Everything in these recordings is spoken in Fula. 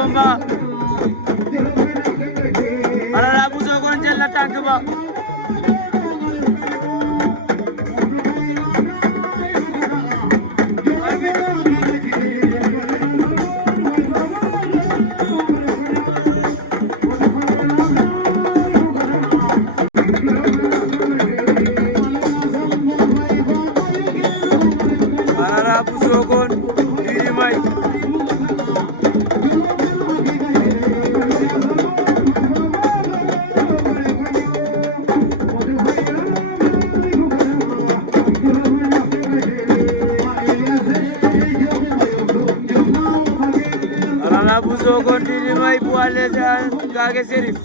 combat Arara bu Sokone jël na tànk ba Arara bu Sokone Diri May Arara bu Sokone Diri May poids léger Ngaaka Serif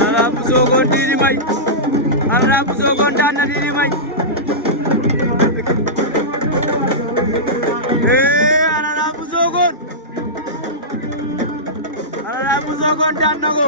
Arara bu Sokone Diri May Arara bu Sokone daan na Diri May Arara bu Sokone daan na ko